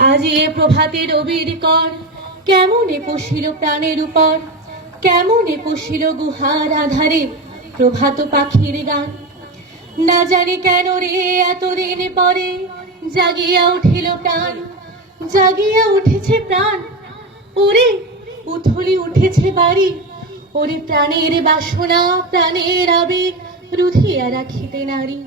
আজ এ প্রভাতে রবির কর, কেমনে পশিল প্রাণের উপর? কেমনে পশিল গুহার আধারে প্রভাত পাখির গান? না জানি কেন রে এত দিন পরে জাগিয়া উঠিল প্রাণ, জাগিয়া উঠেছে প্রাণ। ওরে, উথলি উঠেছে বাড়ি, ওরে প্রাণের বাসনা, প্রাণের আবেগ রুধিয়া রাখিতে নারী।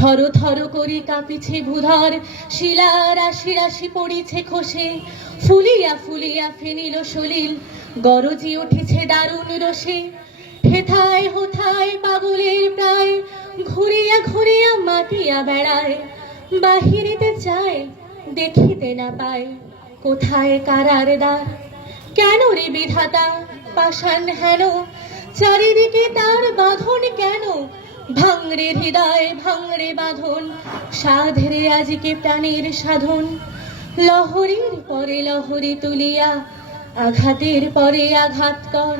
থর থর করে কাঁপিছে ভূধর। শিলা রাশি রাশি পড়িছে খসে। ফুলিয়া ফুলিয়া ফেনিল সলিল। গরজি উঠেছে দারুণ রসে। হেথায় হোথায় পাগলের প্রায়। ঘুরিয়া ঘুরিয়া মাতিয়া বেড়ায়। বাহিরিতে চায়, দেখিতে না পায়। কোথায় কারার দ্বার? কেন রে বিধাতা, পাষাণ হেন? চারিদিকে তার বাঁধন কেন? ভাঙরে হৃদয়, ভাঙরে বাঁধন। সাধরে আজকে প্রাণের সাধন। লহরীর পরে লহরী তুলিয়া, আঘাতের পরে আঘাত কর।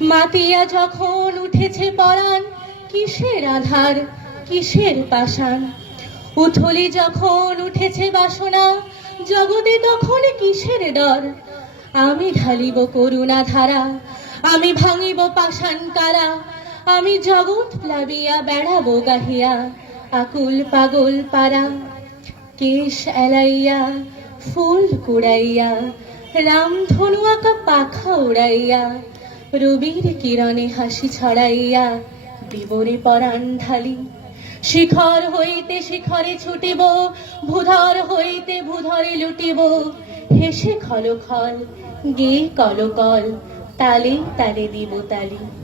মাতিয়া যখন উঠেছে পরাণ, কিসের আধার, কিসের পাষাণ? উথলি যখন উঠেছে বাসনা, জগতে তখন কিসের ডর? আমি ঢালিব করুণা ধারা আমি ভাঙিব পাষাণ কারা? আমি জগৎ প্লাবিয়া বেড়াবো গাহিয়া, আকুল পাগল পারা কেশ এলাইয়া, ফুল কুড়াইয়া রামধনু আঁকা পাখা উড়াইয়া, রবির কিরণে হাসি ছড়াইয়া, বিবরে পরাণ ঢালি। শিখর হইতে শিখরে ছুটিব, ভূধর হইতে ভূধরে লুটিব। হেসে খল খল গে কল কল তালে তালে দিব তালি।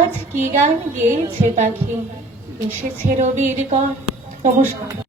আজ কি গান গেয়েছে পাখি? এসেছে রবির কর। নমস্কার।